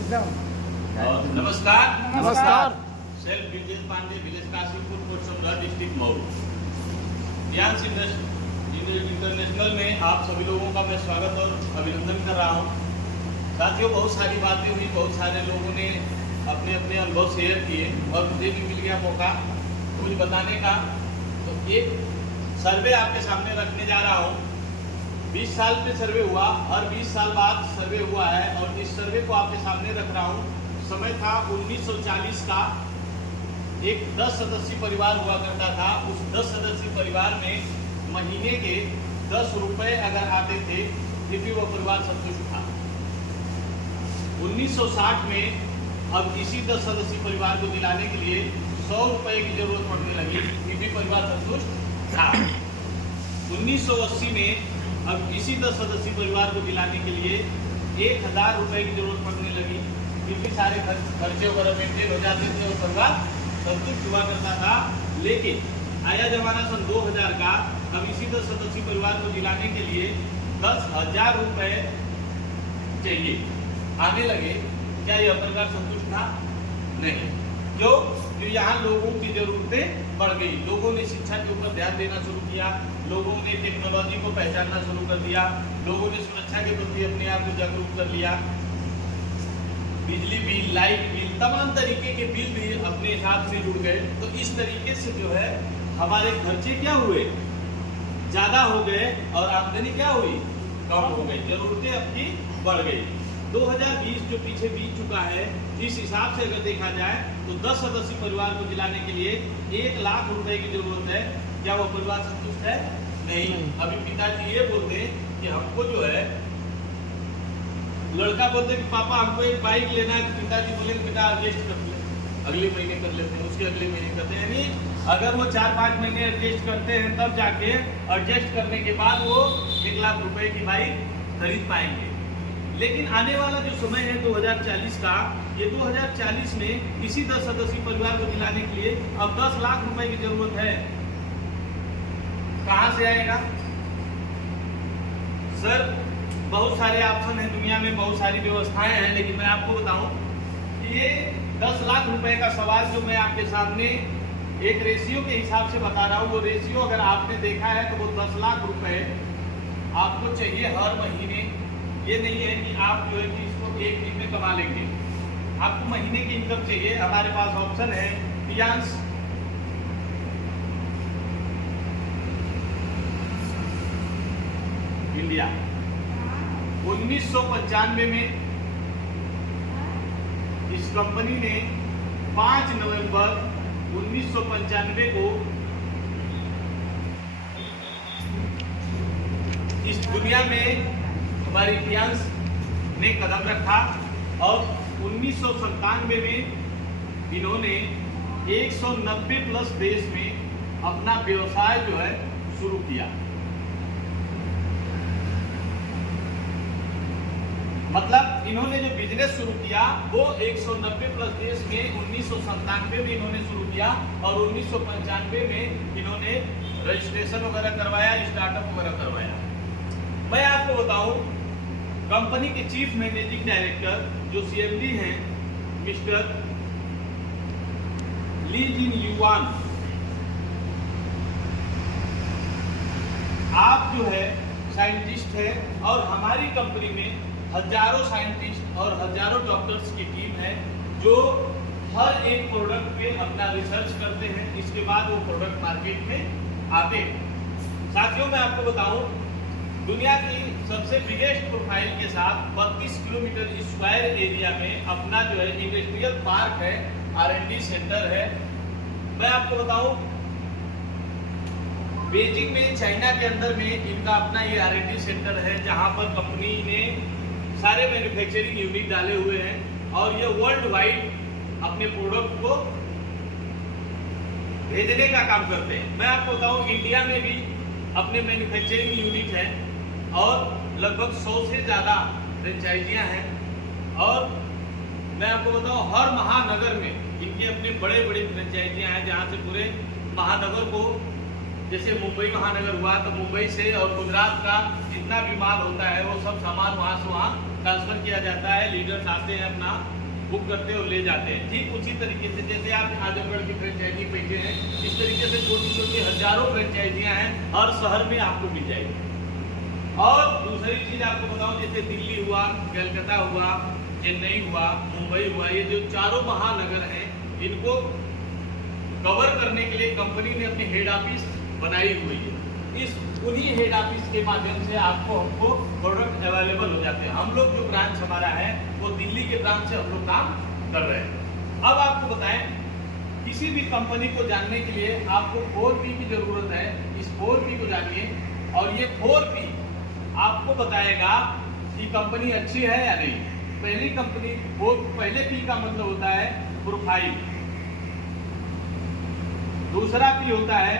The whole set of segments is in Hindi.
एकदम। और नमस्कार। नमस्कार। Self Vijay Pandey, village Kashipur, Kotsamra, district Mau. पियांस इंटरनेशनल में आप सभी लोगों का मैं स्वागत और अभिनंदन कर रहा हूँ। साथियों, बहुत सारी बातें हुई, बहुत सारे लोगों ने अपने अपने अनुभव शेयर किए और मुझे भी मिल गया मौका कुछ बताने का। तो एक सर्वे आपके सामने रखने जा रहा हूँ। 20 साल पे सर्वे हुआ, हर 20 साल बाद सर्वे हुआ है और इस सर्वे को आपके सामने रख रहा हूँ। समय था 1940 का। एक 10 सदस्यीय परिवार हुआ करता था। उस 10 सदस्यीय परिवार में महीने के 10 रुपए अगर आते थे फिर भी वो परिवार संतुष्ट था। 1960 में अब इसी 10 सदस्यीय परिवार को दिलाने के लिए 100 रुपए की जरूरत पड़ने लगी, फिर भी परिवार संतुष्ट था। 1980 में अब इसी 10 सदस्यीय परिवार को दिलाने के लिए 1000 रुपए की जरूरत पड़ने लगी, फिर भी सारे खर्चे वगैरह मेंटेन हो जाते थे और परिवार संतुष्ट हुआ करता था। लेकिन आया जमाना सन 2000 का। अब इसी 10 सदस्यीय परिवार को दिलाने के लिए 10,000 रुपए चाहिए, आने लगे। क्या यह परिवार संतुष्ट था? नहीं। क्यों? जो यहाँ लोगों की जरूरतें बढ़ गई। लोगों ने शिक्षा के ऊपर ध्यान देना शुरू किया, लोगों ने टेक्नोलॉजी को पहचानना शुरू कर दिया, लोगों ने सुरक्षा के प्रति अपने आप को जागरूक कर लिया। बिजली बिल, लाइट बिल, तमाम तरीके के बिल भी अपने हिसाब से जुड़ गए। तो इस तरीके से जो है हमारे खर्चे क्या हुए, ज्यादा हो गए और आमदनी क्या हुई, कम हो गई। जरूरतें अपनी बढ़ गई। 2020 जो पीछे बीत चुका है, इस हिसाब से अगर देखा जाए तो 10 सदस्यीय परिवार को दिलाने के लिए 1 लाख रुपए की जरूरत है। क्या वो परिवार संतुष्ट है? नहीं। अभी पिताजी ये बोलते हैं कि हमको जो है, लड़का बोलते कि पापा हमको एक बाइक लेना है, पिताजी बोले बेटा एडजस्ट कर ले, अगले महीने कर लेते हैं, उसके अगले महीने करते हैं। यानी अगर वो 4-5 महीने एडजस्ट करते हैं तब जाके एडजस्ट करने के बाद वो 1 लाख रुपए की बाइक खरीद पाएंगे। लेकिन आने वाला जो समय है 2040 का, ये 2040 में इसी 10 सदस्यीय परिवार को दिलाने के लिए अब 10 लाख रुपए की जरूरत है। कहां से आएगा? सर, बहुत सारे ऑप्शन हैं दुनिया में, बहुत सारी व्यवस्थाएं हैं, लेकिन मैं आपको बताऊं कि ये 10 लाख रुपए का सवाल जो मैं आपके सामने एक रेशियो के हिसाब से बता रहा हूं, वो रेशियो अगर आपने देखा है तो वो 10 लाख रुपए आपको चाहिए हर महीने। ये नहीं है कि आप जो है कि इसको एक दिन में कमा लेंगे, आपको महीने की इनकम चाहिए। हमारे पास ऑप्शन है पियांस इंडिया। 1995 में इस कंपनी ने 5 नवंबर 1995 को इस दुनिया में हमारे पियांस ने कदम रखा और 1997 में इन्होंने 190 प्लस देश में अपना व्यवसाय जो है शुरू किया। मतलब इन्होंने जो बिजनेस शुरू किया वो 190 प्लस देश में 1997 में इन्होंने शुरू किया और 1995 में इन्होंने रजिस्ट्रेशन वगैरह करवाया, स्टार्टअप वगैरह करवाया। मैं आपको बताऊं, कंपनी के चीफ मैनेजिंग डायरेक्टर जो CMD हैं, मिस्टर ली जिन युआन, आप जो है साइंटिस्ट है और हमारी कंपनी में हजारों साइंटिस्ट और हजारों डॉक्टर्स की टीम है जो हर एक प्रोडक्ट पे अपना रिसर्च करते हैं। इसके बाद वो प्रोडक्ट मार्केट में आते हैं। साथियों, मैं आपको बताऊं, दुनिया की सबसे बिगेस्ट प्रोफाइल के साथ 32 किलोमीटर स्क्वायर एरिया में अपना जो है इंडस्ट्रियल पार्क है, R&D सेंटर है। मैं आपको बताऊं, बीजिंग में, चाइना के अंदर में इनका अपना ये R&D सेंटर है, जहां पर कंपनी ने सारे मैन्युफैक्चरिंग यूनिट डाले हुए हैं और ये वर्ल्ड वाइड अपने प्रोडक्ट को भेजने का काम करते हैं। मैं आपको बताऊं, इंडिया में भी अपने मैन्युफैक्चरिंग यूनिट है और लगभग 100 से ज़्यादा फ्रेंचाइजियाँ हैं। और मैं आपको बताऊं, हर महानगर में इनके अपने बड़े बड़े फ्रेंचाइजियाँ हैं, जहाँ से पूरे महानगर को, जैसे मुंबई महानगर हुआ तो मुंबई से और गुजरात का जितना भी माल होता है वो सब सामान वहाँ से वहाँ ट्रांसफर किया जाता है, लीडर्स आते हैं अपना बुक करते हैं और ले जाते हैं। ठीक उसी तरीके से जैसे आप आजमगढ़ की फ्रेंचाइजी बैठे हैं, इस तरीके से छोटी छोटी हजारों फ्रेंचाइजियां हैं, हर शहर में आपको मिल जाएगी। और दूसरी चीज आपको बताऊं, जैसे दिल्ली हुआ, कलकत्ता हुआ, चेन्नई हुआ, मुंबई हुआ, ये जो चारों महानगर हैं, इनको कवर करने के लिए कंपनी ने अपनी हेड ऑफिस बनाई हुई है। इस उन्हीं हेड ऑफिस के माध्यम से हमको प्रोडक्ट अवेलेबल हो जाते हैं। हम लोग जो ब्रांच हमारा है वो दिल्ली के ब्रांच से हम लोग काम कर रहे हैं। अब आपको बताएं, किसी भी कंपनी को जानने के लिए आपको 4P की जरूरत है। इस 4P को जानिए, और ये 4P आपको बताएगा कि कंपनी अच्छी है या नहीं। पहले P का मतलब होता है प्रोफाइल, दूसरा P होता है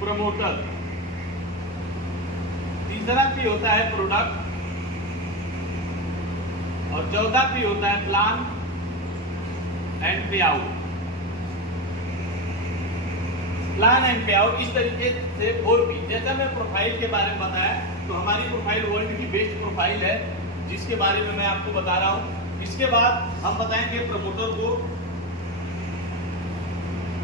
प्रमोटर, तीसरा P होता है प्रोडक्ट, और चौथा P होता है प्लान एंड पे आउट। प्लान एंड पे आउट, इस तरीके से 4P। जैसा मैं प्रोफाइल के बारे में बताया, तो हमारी प्रोफाइल वर्ल्ड की बेस्ट प्रोफाइल है, जिसके बारे में मैं आपको बता रहा हूं। इसके बाद हम बताएंगे प्रमोटर को।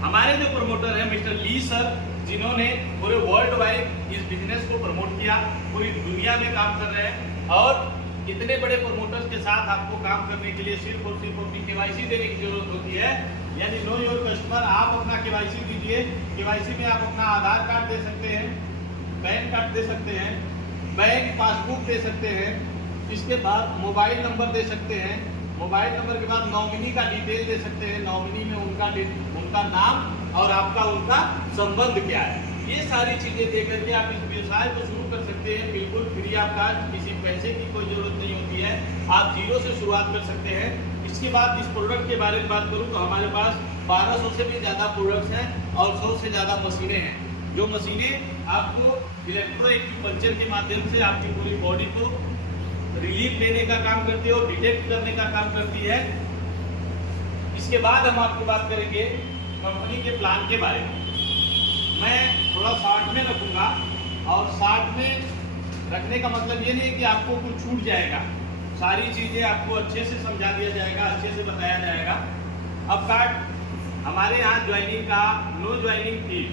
हमारे जो प्रमोटर है मिस्टर ली सर, जिन्होंने पूरे वर्ल्ड वाइड इस बिजनेस को प्रमोट किया, पूरी दुनिया में काम कर रहे हैं। और इतने बड़े प्रमोटर्स के साथ आपको काम करने के लिए सिर्फ और सिर्फ अपनी KYC देने की जरूरत होती है, यानी नो योर कस्टमर। आप अपना KYC दीजिए। KYC में आप अपना आधार कार्ड दे सकते हैं, पैन कार्ड दे सकते हैं, बैंक पासबुक दे सकते हैं, इसके बाद मोबाइल नंबर दे सकते हैं, मोबाइल नंबर के बाद नॉमिनी का डिटेल दे सकते हैं, नॉमिनी में उनका नाम और आपका उनका संबंध क्या है, ये सारी चीजें दे करके आप इस व्यवसाय को शुरू कर सकते हैं, बिल्कुल फ्री ऑफ कॉस्ट। किसी पैसे की कोई जरूरत नहीं होती है, आप जीरो से शुरुआत कर सकते हैं। इसके बाद इस प्रोडक्ट के बारे में बात करूं तो हमारे पास 1200 से भी ज्यादा प्रोडक्ट्स हैं और 100 से ज्यादा मशीनें हैं, जो मशीनें आपको इलेक्ट्रोएक्यूपंक्चर के माध्यम से आपकी पूरी बॉडी को रिलीफ देने का काम करती है और डिटेक्ट करने का काम करती है। इसके बाद हम आपको बात करेंगे कंपनी के प्लान के बारे में। मैं थोड़ा शॉर्ट में रखूंगा, और शॉर्ट में रखने का मतलब ये नहीं कि आपको कुछ छूट जाएगा, सारी चीजें आपको अच्छे से समझा दिया जाएगा, अच्छे से बताया जाएगा। अब कार्ड हमारे यहाँ ज्वाइनिंग का no joining fees,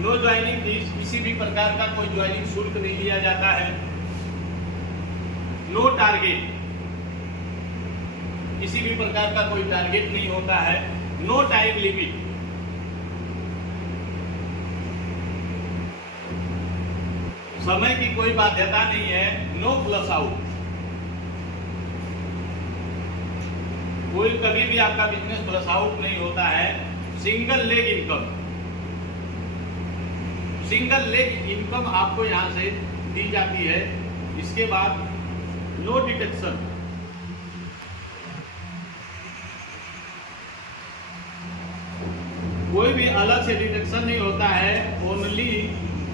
no joining fees, किसी भी प्रकार का कोई ज्वाइनिंग शुल्क नहीं लिया जाता है। नो टारगेट, किसी भी प्रकार का कोई टारगेट नहीं होता है। नो टाइम लिमिट, समय की कोई बाध्यता नहीं है। नो प्लस आउट, कोई कभी भी आपका बिजनेस प्लस आउट नहीं होता है। Single leg income, single leg income आपको यहां से दी जाती है। इसके बाद नो डिटेक्शन, कोई भी अलग से डिटेक्शन नहीं होता है। ओनली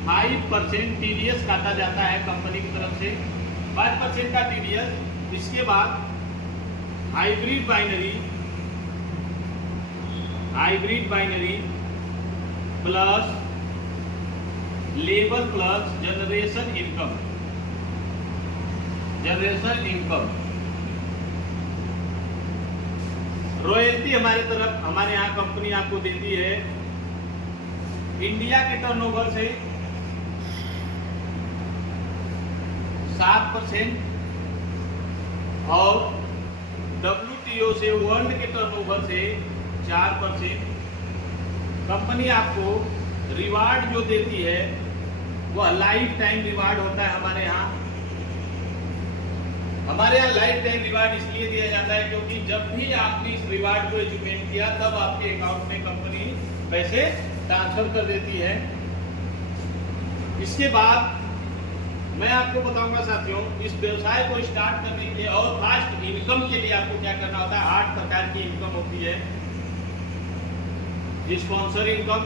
5% TDS काटा जाता है कंपनी की तरफ से, 5% का TDS। इसके बाद hybrid binary plus labour plus generation income, royalty हमारे यहाँ कंपनी आपको देती है इंडिया के टर्नओवर से 7% और WTO से वर्ल्ड के टर्नओवर से 4%। कंपनी आपको रिवार्ड जो देती है वह लाइफ टाइम रिवार्ड होता है। हमारे यहाँ लाइफ टाइम रिवार्ड इसलिए दिया जाता है क्योंकि जब भी आपने इस रिवार्ड को एजुकेट किया तब आपके अकाउंट में कंपनी पैसे ट्रांसफर कर देती है। इसके बाद मैं आपको बताऊंगा साथियों, इस व्यवसाय को स्टार्ट करने के लिए और फास्ट इनकम के लिए आपको क्या करना होता है। 8 प्रकार की इनकम होती है। स्पॉन्सर इनकम,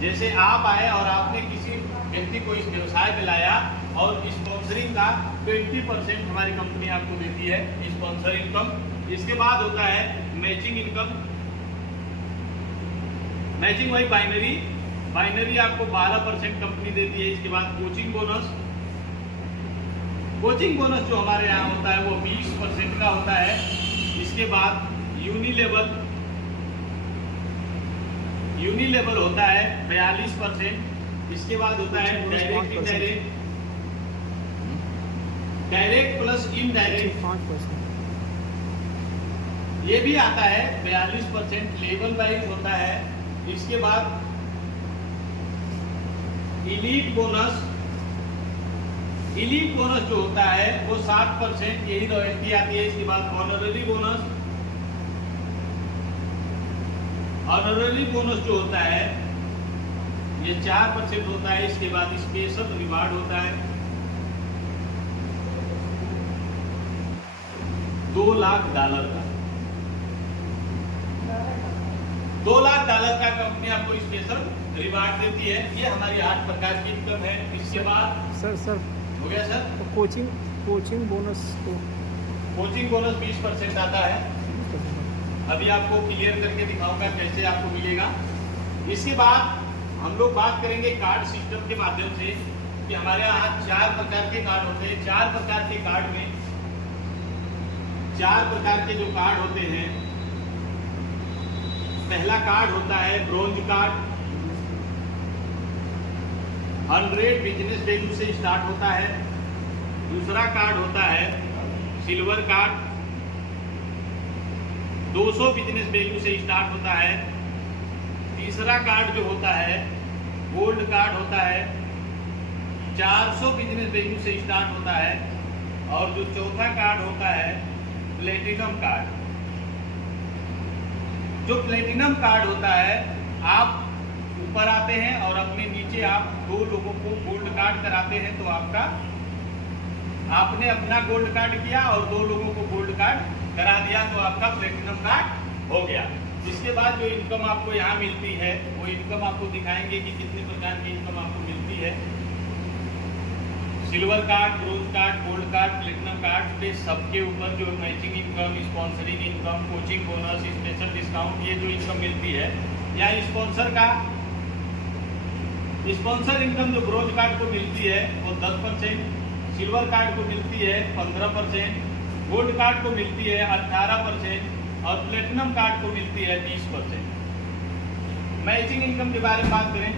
जैसे आप आए और आपने किसी व्यक्ति को इस व्यवसाय में लाया और स्पॉन्सरिंग का 20% हमारी कंपनी आपको देती है, स्पॉन्सर इनकम। इसके बाद होता है मैचिंग इनकम, मैचिंग वही बाइनरी आपको 12% कंपनी देती है। इसके बाद कोचिंग बोनस जो हमारे यहाँ होता है वो 20% का होता है। इसके बाद यूनिलेवल होता है 42%। इसके बाद होता है डायरेक्ट प्लस इनडायरेक्ट 5%। ये भी आता है 42%, लेवल वाइज होता है। इसके बाद इलीट बोनस जो होता है वो 7%, यही रॉयल्टी आती है। इसके बाद ऑनररी बोनस जो होता है ये 4% होता है। इसके बाद स्पेशल रिवार्ड होता है $2 लाख का। $2 लाख का कंपनी आपको स्पेशल रिवार्ड देती है। ये हमारी 8 प्रकार की इनकम है। इसके बाद सर हो गया सर। तो कोचिंग बोनस तो कोचिंग बोनस 20% आता है। अभी आपको क्लियर करके दिखाऊंगा कैसे आपको मिलेगा। इसके बाद हम लोग बात करेंगे कार्ड सिस्टम के माध्यम से कि हमारे यहाँ 4 प्रकार के कार्ड होते हैं। 4 प्रकार के कार्ड में 4 प्रकार के जो कार्ड होते हैं, पहला कार्ड होता है ब्रोंज कार्ड, 100 बिजनेस वैल्यू से स्टार्ट होता है। दूसरा कार्ड होता है सिल्वर कार्ड, 200 बिजनेस वैल्यू से स्टार्ट होता है। तीसरा कार्ड जो होता है गोल्ड कार्ड होता है, 400 बिजनेस वैल्यू से स्टार्ट होता है। और जो चौथा कार्ड होता है प्लेटिनम कार्ड। जो प्लेटिनम कार्ड होता है, आप ऊपर आते हैं और अपने नीचे आप 2 लोगों को गोल्ड कार्ड कराते हैं, तो आपने अपना गोल्ड कार्ड किया और 2 लोगों को गोल्ड कार्ड करा दिया, तो आपका प्लेटिनम कार्ड हो गया। इसके बाद जो इनकम आपको यहाँ मिलती है वो इनकम आपको दिखाएंगे कि कितने प्रकार की इनकम आपको मिलती है। Silver card, bronze card, gold card, platinum card पे सबके ऊपर जो matching income, sponsoring income, coaching bonus, special discount, ये जो इनकम मिलती है, या स्पॉन्सर इनकम जो ब्रोंज कार्ड को मिलती है वो 10%, सिल्वर कार्ड को मिलती है 15%, गोल्ड कार्ड को मिलती है 18% और प्लेटिनम कार्ड को मिलती है 20%। मैचिंग इनकम के बारे में बात करें,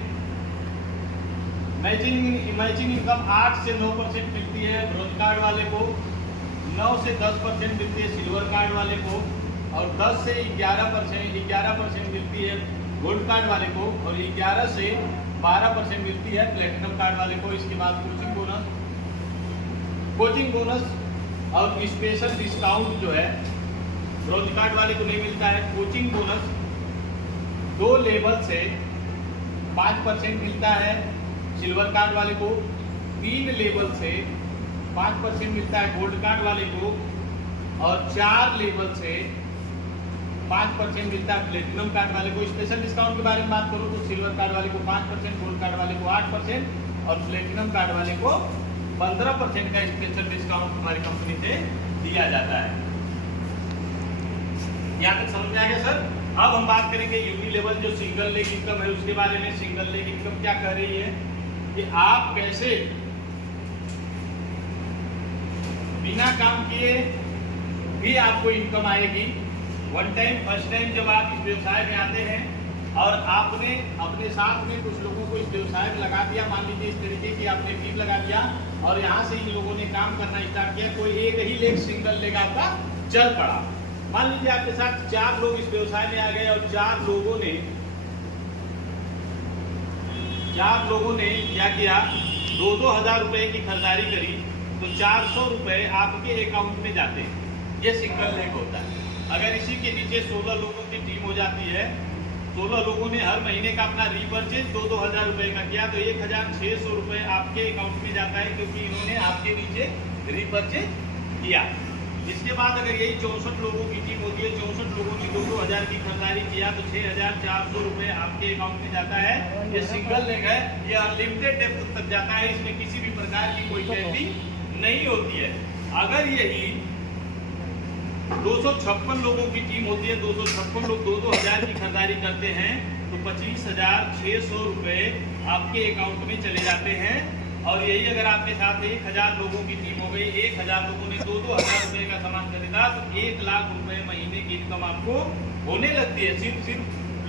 मैचिंग इनकम 8 से 9% मिलती है ब्रोंज कार्ड वाले को, 9 से 10% मिलती है सिल्वर कार्ड वाले को, और 10 से 11% मिलती है गोल्ड कार्ड वाले को, और 11 से 12% मिलती है प्लेटिनम कार्ड वाले को। इसके बाद कोचिंग बोनस और स्पेशल डिस्काउंट जो है ब्रोंज कार्ड वाले को नहीं मिलता है। कोचिंग बोनस 2 लेवल से 5% मिलता है सिल्वर कार्ड वाले को, 3 लेवल से 5% मिलता है गोल्ड कार्ड वाले को, और 4 लेवल से 5% मिलता है प्लेटिनम कार्ड वाले को। स्पेशल डिस्काउंट के बारे में बात करूँ तो सिल्वर कार्ड वाले को 5%, गोल्ड कार्ड वाले को 8% और प्लेटिनम कार्ड वाले को 15% का स्पेशल डिस्काउंट हमारी कंपनी से दिया जाता है। यहाँ तक समझ में आ गया सर। अब हम बात करेंगे यूनिलेवल जो सिंगल लेग इनकम है उसके बारे में। सिंगल लेग इनकम क्या कह रही है कि आप कैसे बिना काम किए भी आपको इनकम आएगी। फर्स्ट टाइम जब आप इस व्यवसाय में आते हैं और आपने अपने साथ में कुछ लोगों को इस व्यवसाय में लगा दिया, मान लीजिए इस तरीके की आपने टीम लगा दिया और यहाँ से इन लोगों ने काम करना स्टार्ट किया, कोई एक ही लेग सिंगल लेग आपका चल पड़ा। मान लीजिए आपके साथ 4 लोग इस व्यवसाय में आ गए और 4 लोगों ने क्या किया, 2-2 हजार रुपए की खरीदारी करी, तो 400 रुपए आपके अकाउंट में जाते हैं। ये सिंगल लेग होता है। अगर इसी के नीचे 16 लोगों की टीम हो जाती है, 16 लोगों ने हर महीने का अपना रीपरचेज 2-2 हजार रुपए का किया, तो 1600 रुपए आपके अकाउंट में जाता है, क्योंकि इन्होंने आपके नीचे रीपरचेज किया। इसके बाद अगर यही 64 लोगों की टीम होती है, 64 लोगों ने 2-2 हजार की खरीदारी किया, तो 6400 रुपए आपके अकाउंट में जाता है। ये सिंगल लेग है, ये अनलिमिटेड डेप्थ तक जाता है, इसमें किसी भी प्रकार की कोई गैपी नहीं होती है। अगर यही 256 लोगों की टीम होती है, 256 लोग 2-2 हजार की खरीदारी करते हैं, तो तो 25,600 रुपये आपके अकाउंट में चले जाते हैं। और यही अगर आपके साथ 1,000 लोगों की टीम हो गई, 1,000 लोगों ने 2-2 हज़ार रुपये का सामान खरीदा, तो 1 लाख रुपए महीने की इनकम आपको होने लगती है सिर्फ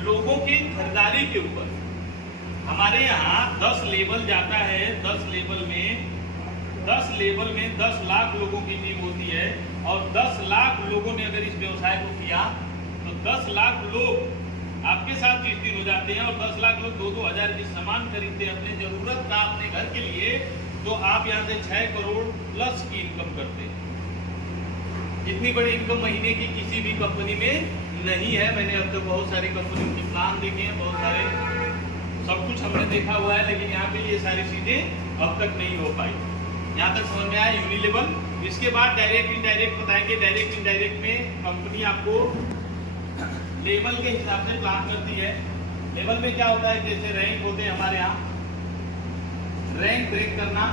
लोगों की खरीदारी के ऊपर। हमारे यहाँ 10 लेबल जाता है, 10 लेबल में 10 लाख लोगों की टीम होती है, और 10 लाख लोगों ने अगर इस व्यवसाय को किया तो 10 लाख लोग आपके साथ 30 दिन हो जाते हैं, और 10 लाख लोग 2-2 हज़ार की सामान खरीदते हैं अपने जरूरत का, अपने घर के लिए। तो आप यहाँ से 6 करोड़ प्लस की इनकम करते हैं। इतनी बड़ी इनकम महीने की किसी भी कंपनी में नहीं है। मैंने अब तक बहुत सारी कंपनियों की प्लान देखे हैं, बहुत सारे सब कुछ हमने देखा हुआ है, लेकिन यहाँ पे ये सारी चीजें अब तक नहीं हो पाई। यहाँ तक समझ में आया यूनिलेवल। इसके बाद डायरेक्ट इनडायरेक्ट बताएंगे। डायरेक्ट इनडायरेक्ट में कंपनी आपको लेवल के हिसाब से प्लान करती है। लेवल में क्या होता है, जैसे रैंक होते हैं हमारे यहाँ, रैंक ब्रेक करना।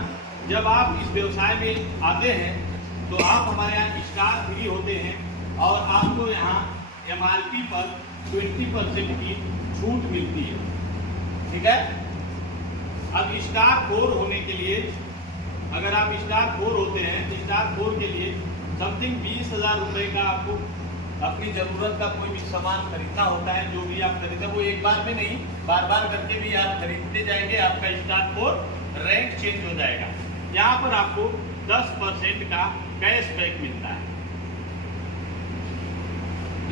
जब आप इस व्यवसाय में आते हैं तो आप हमारे यहाँ स्टार 3 होते हैं, और आपको यहाँ MRP पर 20% की छूट मिलती है, ठीक है। अब स्टार 4 होने के लिए, अगर आप स्टार 4 होते हैं, स्टार 4 के लिए समथिंग 20,000 रुपये का आपको अपनी जरूरत का कोई भी सामान खरीदना होता है। जो भी आप खरीदते वो एक बार में नहीं, बार बार करके भी आप खरीदते जाएंगे, आपका स्टार 4 रैंक चेंज हो जाएगा। यहाँ पर आपको 10% का कैशबैक मिलता है।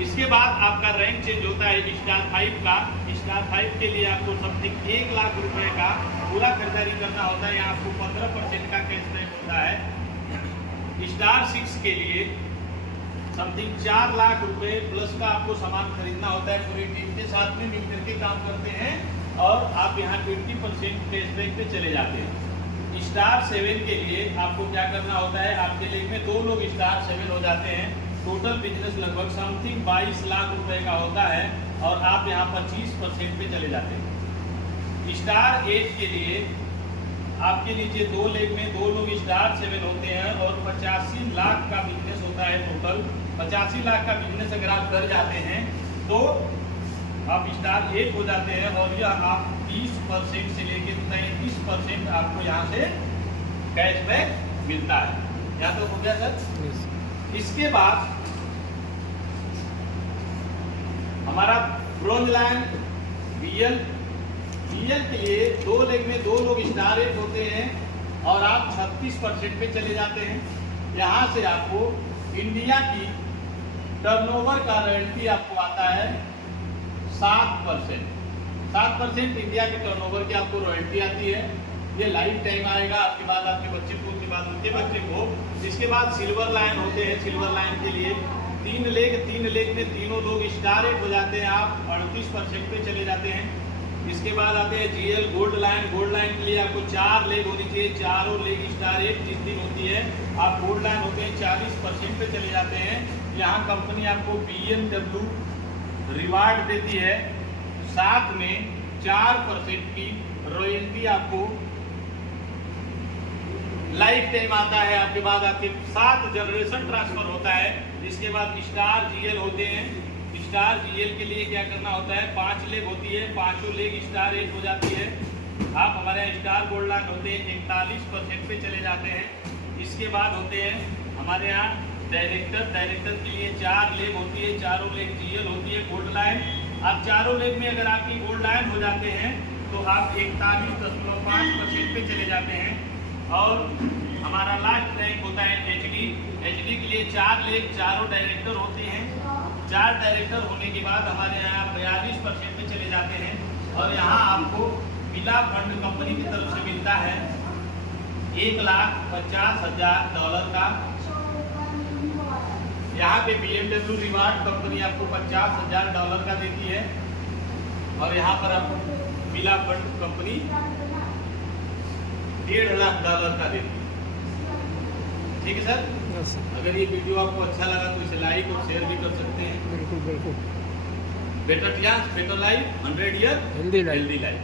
इसके बाद आपका रैंक चेंज होता है स्टार 5 का। स्टार 5 के लिए आपको समथिंग 1 लाख रुपए का पूरा खरीदारी करना होता है, यहाँ आपको 15% का कैशबैक होता है। स्टार 6 के लिए समथिंग 4 लाख रुपए प्लस का आपको सामान खरीदना होता है। पूरी टीम के साथ में मिलकर के काम करते हैं, और आप यहाँ 20% कैशबैक पे चले जाते हैं। स्टार 7 के लिए आपको क्या करना होता है, आपके लेग में 2 लोग स्टार 7 हो जाते हैं। टोटल बिजनेस लगभग समथिंग 22 लाख रुपए का होता है, और आप यहाँ 25% पे चले जाते हैं। स्टार 8 के लिए आपके नीचे 2 लेग में 2 लोग स्टार 7 होते हैं, और 85 लाख का बिजनेस होता है टोटल। 85 लाख का बिजनेस अगर आप कर जाते हैं तो आप स्टार 8 हो जाते हैं, और यह आप 20% से लेकर 33% आपको यहाँ से कैशबैक मिलता है। यहाँ तो हो गया सर। इसके बाद हमारा ब्रोंज लाइन BL के लिए 2 लेग में 2 लोग स्टार 8 होते हैं, और आप 36% पे चले जाते हैं। यहाँ से आपको इंडिया की टर्नओवर का रॉयल्टी आपको आता है 7%। 7% इंडिया के टर्नओवर की आपको रॉयल्टी आती है। ये लाइफ टाइम आएगा, आपके बाद आपके बच्चे को, उसके बाद उनके बच्चे को। इसके बाद सिल्वर लाइन होते हैं। सिल्वर लाइन के लिए 3 लेग में 3 लोग स्टार 8 हो जाते हैं, आप 38% पे चले जाते हैं। इसके बाद आते हैं GL gold line. Gold line के लिए आपको 4 लेग होनी चाहिए, चारों लेग स्टार 8 जितनी होती है, आप गोल्ड लाइन होते हैं 40% पे चले जाते हैं। यहाँ कंपनी आपको BMW रिवार्ड देती है, साथ में 4% की रॉयल्टी आपको लाइफ टाइम आता है। आपके बाद आपके 7 जनरेशन ट्रांसफर होता है। इसके बाद स्टार GL होते हैं। स्टार GL के लिए क्या करना होता है, 5 लेग होती है, 5 लेग स्टार 8 हो जाती है। आप हमारे स्टार गोल्ड लाइन होते हैं 41% पे चले जाते हैं। इसके बाद होते हैं हमारे यहाँ डायरेक्टर के लिए 4 लेग होती है, चारों लेग GL होती है गोल्ड लाइन। आप चारों लेग में अगर आपकी गोल्ड लाइन हो जाते हैं तो आप 41.5% पे चले जाते हैं। और हमारा लास्ट रैंक होता है HD के लिए 4 लेग, चारों डायरेक्टर होते हैं। 4 डायरेक्टर होने के बाद हमारे यहाँ 42% पे चले जाते हैं, और यहाँ आपको बिला फंड कंपनी की तरफ से मिलता है $1,50,000 का। यहाँ पे BMW रिवार्ड कंपनी आपको $50,000 का देती है, और यहाँ पर आपको बिला फंड कंपनी $1,50,000 का देती है। ठीक है सर। Yes sir. अगर ये वीडियो आपको अच्छा लगा तो इसे लाइक और शेयर भी कर सकते हैं। बिल्कुल बिल्कुल। Better life 100 year healthy life. Healthy life.